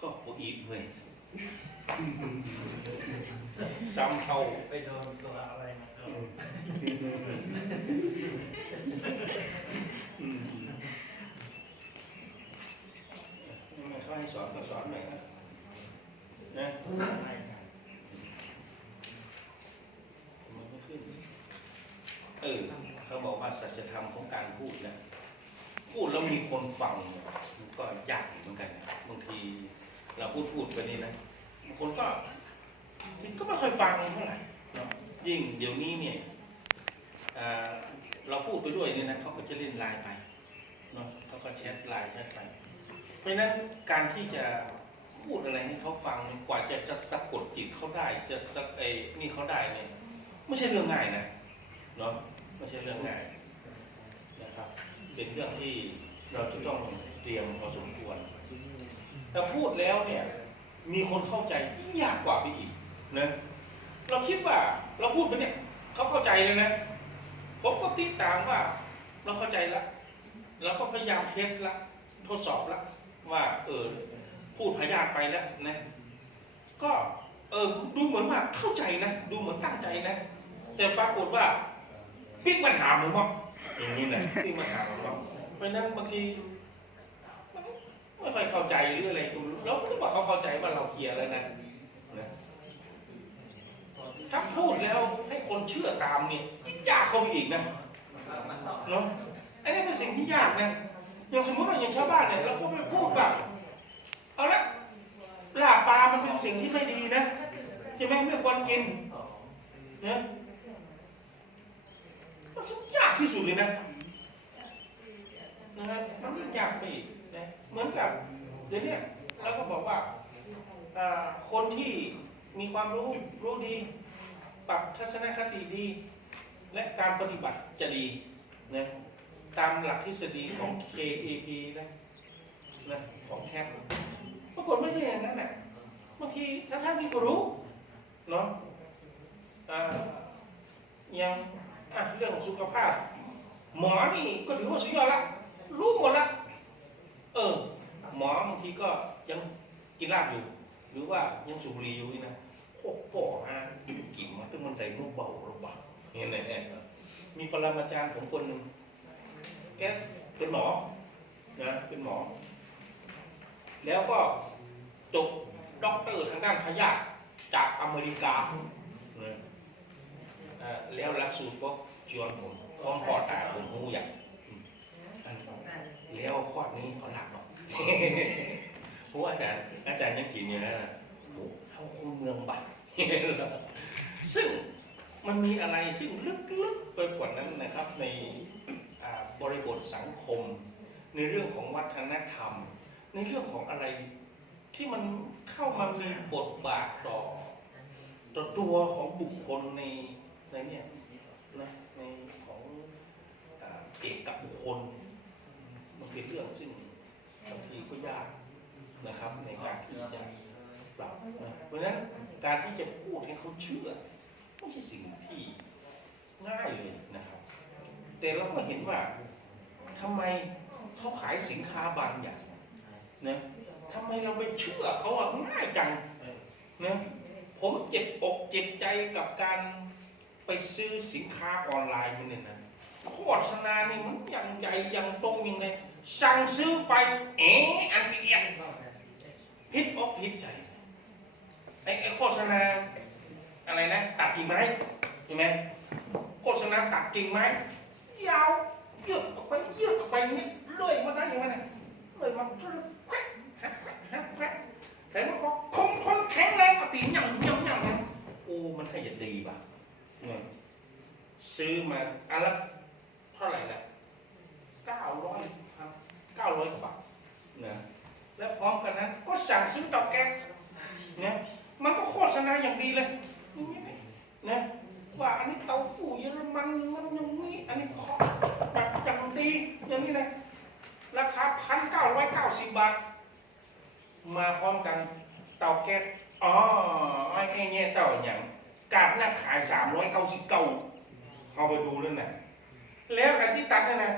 ก็ปวดอีกเลยซ้ำเข้าไปโดนตัวอะไรมาก็อืมไม่ค่อยสอนก็สอนหน่อยนะนะไม่ครับมันไม่ขึ้น เออ เขาบอกว่าสัจธรรมของการพูดนะ พูดแล้วมีคนฟังเนี่ยมันก็ยากเหมือนกันนะบางที เราพูดพูดไปนี่นะบางคนก็มันก็ไม่ค่อยฟังเท่าไหร่เนาะยิ่งเดี๋ยวนี้เนี่ยเราพูดไปด้วยเนี่ยนะเขาก็จะเล่นไลน์ไปเนาะเขาก็แชทไลน์แชทไป เพราะฉะนั้นการที่จะพูดอะไรให้เขาฟังกว่าจะจะสะกดจิตเขาได้ จะสะไอ้นี่เขาได้เนี่ยไม่ใช่เรื่องง่ายนะเนาะไม่ใช่เรื่องง่ายนะครับ เป็นเรื่องที่เราจะต้องเตรียมพอสมควร แต่พูดแล้วเนี่ย มีคนเข้าใจยิ่งยากกว่าไปอีกนะเราคิดว่าเราพูดไปเนี่ยเขาเข้าใจเลยนะผมก็ติดตามว่า เราเข้าใจแล้วเราก็พยายามเทสละทดสอบละว่า เออพูดพยาธไปแล้วนะก็เออดูเหมือนว่าเข้าใจนะดูเหมือนตั้งใจนะ แต่ปรากฏว่าปิ๊กมาถามหรือมั้งอย่างนี้นะปิ๊กมาถามหรือมั้งเพราะฉะนั้นบางทีไม่ค่อยเข้าใจ หรืออะไรก็ไม่รู้เราคิดว่าเขาเข้าใจว่าเราเคลียร์แล้วนะนะถ้าพูดแล้วให้คนเชื่อตามเนี่ยยิ่งยากเข้าไปอีกนะเนาะไอ้นี่เป็นสิ่งที่ยากนะอย่างสมมติว่าอย่างชาวบ้านเนี่ยเราก็ไปพูดแบบเอาละลาบปลามันเป็นสิ่งที่ไม่ดีนะใช่ไหมไม่ควรกินนะมันสุดยากที่สุดเลยนะนะฮะมันยิ่งยากไปอีกนะเหมือนกับ เดี๋ยวนี้เราก็บอกว่าคนที่มีความรู้รู้ดี ปรับทัศนคติดี และการปฏิบัติจะดีนะตามหลักทฤษฎีของ KAP นะนะของแคปปรากฏไม่ใช่อย่างนั้นนะบางทีท่านท่านที่ก็รู้เนาะอย่างเรื่องสุขภาพ หมอนี่ก็ถือว่าสุดยอดละรู้หมดละเออ หมอบางทีก็ยังกินล้าอยู่ หรือว่ายังสูบบุหรี่อยู่นี่นะโอ้โหฮะกินมาตึ้งมันใจนุ่มเบาหรือเปล่าเนี่แหละมีปรมาจารย์ผมคนหนึ่งแกเป็นหมอนะเป็นหมอ แล้วก็จบด็อกเตอร์ทางด้านพยาธิจากอเมริกาแล้วหลักสูตรก็ชวนผมพร้อมพอตาผมหูอยาก แล้วข้อนี้เขาหลักเนาะเพราะว่าอาจารย์อาจารย์ยังกินอยู่นะโอ้โหเข้าคูเมืองบัตซึ่งมันมีอะไรซึ่งลึกๆไปกว่านั้นนะครับ ในอ่าบริบทสังคม ในเรื่องของวัฒนธรรม ในเรื่องของอะไรที่มันเข้ามามีบทบาทต่อต่อตัวของบุคคลในในเนี่ยนะในของอ่าเอกกับบุคคลมัน เป็นเรื่องซึ่งบางทีก็ยากนะครับในการที่จะปรับนะเพราะฉะนั้นการที่จะพูดให้เขาเชื่อไม่ใช่สิ่งที่ง่ายเลยนะครับ แต่เราก็เห็นว่าทำไมเขาขายสินค้าบางอย่างนะทำไมเราไปเชื่อเขาอะง่ายจังนะผมเจ็บอกเจ็บใจกับการไปซื้อสินค้าออนไลน์มันเนี่ยนะโฆษณาเนี่มันยังใหญ่ยังตรงยังไง สั่งซื้อไปเอ๋อันเอียงพิษอกพิษใจไอ้โฆษณาอะไรนะ ตัดกิ่งไม้ใช่ไหมโฆษณาตัดกิ่งไม้ยาวเยืดออกไปเยืดออกไปนี่เลื่อยมาได้ยังไงเลยมาแควแควะแควะแควะแควแต่มันก็คงทนแข็งแรงกว่าตีนยังหยั่งหยั่งโอ้มันขยันดีป่ะซื้อมาอันละเท่าไหร่นะเก้าร้อยครับเก้าร้อยกว่าบาทนะแล้ว พร้อมกันนั้น ก็สั่งซื้อเตาแก๊สเนี่ยมันก็โฆษณาอย่างดีเลยนะว่าอันนี้เตาฟูเยอรมันมันอย่างนี้อันนี้ขอแบบอย่างดีอย่างนี้นะราคาพันเก้าร้อยเก้าสิบบาท มาพร้อมกันเตาแก๊สอ๋อไอ้แค่เนี้ยเตาอย่างกาดน้าขายสามร้อยเก้าสิบเก้าเอาไปดูแล้วนะแล้วไอ้ที่ตัดนั่นนะ